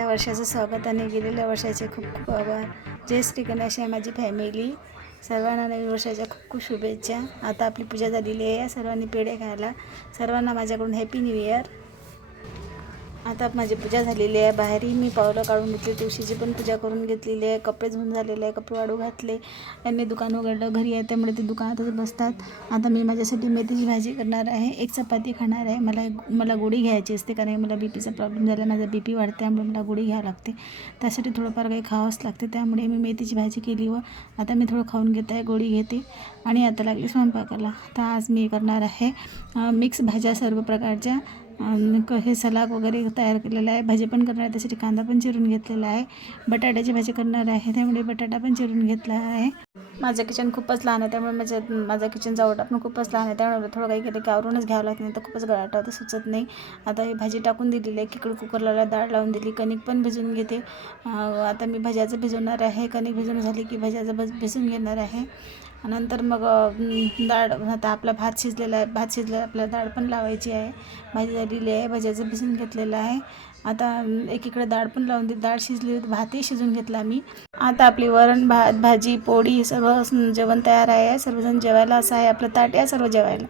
या वर्षाचं स्वागत आणि गेलेल्या वर्षाचे खूप खूप आभार. जय श्री गणेश आहे माझी फॅमिली. सर्वांना नवीन वर्षाच्या खूप खूप शुभेच्छा. आता आपली पूजा झालेली आहे. सर्वांनी पेढे खायला. सर्वांना माझ्याकडून हॅपी न्यू इयर. आता माझी पूजा झालेली आहे. बाहेरही मी पावलं काढून घेतली. तुळशीची पण पूजा करून घेतलेली आहे. कपडे धुवून झालेले आहे. कपडे वाळू घातले. यांनी दुकान उघडलं. घरी आहे त्यामुळे ते दुकानातच बसतात. आता मी माझ्यासाठी मेथीची भाजी करणार आहे. एक चपाती खाणार आहे. मला गोळी घ्यायची असते कारण मला बीपीचा प्रॉब्लेम झाला. माझा बीपी वाढते त्यामुळे मला गोळी घ्यावी लागते. त्यासाठी थोडंफार काही खावंच लागते. त्यामुळे मी मेथीची भाजी केली व आता मी थोडं खाऊन घेत आहे. गोळी घेते आणि आता लागली स्वयंपाकाला. तर आज मी करणार आहे मिक्स भाज्या सर्व प्रकारच्या. हे सलाद वगैरे तयार केलेलं आहे. भाजी पण करणार आहे त्यासाठी कांदा पण चिरून घेतलेला आहे. बटाट्याची भाजी करणार आहे त्यामुळे बटाटा पण चिरून घेतला आहे. माझं किचन खूपच लहान आहे त्यामुळे माझा किचनचा ओटा पण खूपच लहान आहे त्यामुळे थोडं काही केलं की आवरूनच घ्यावं लागतं, नाही तर खूपच गळाट होतं, सुचत नाही. आता ही भाजी टाकून दिलेली आहे. इकडे कुकर लावला, डाळ लावून दिली, कणिक पण भिजवून घेते. आता मी भाज्याचं भिजवणार आहे. कणिक भिजवून झाली की भाज्याचं भिजवून घेणार आहे. नंतर मग डाळ, आता आपला भात शिजलेला आहे. भात शिजल्यावर आपल्याला डाळ पण लावायची आहे. भाजी झालेली आहे. भाज्याचं भिजून घेतलेलं आहे. आता एकीकडे डाळ पण लावून दिली. डाळ शिजली, भातही शिजून घेतला मी. आता आपली वरण भात भाजी पोळी सर्व जेवण तयार आहे. सर्वजण जेवायला असं आहे आपलं ताट आहे सर्व जेवायला.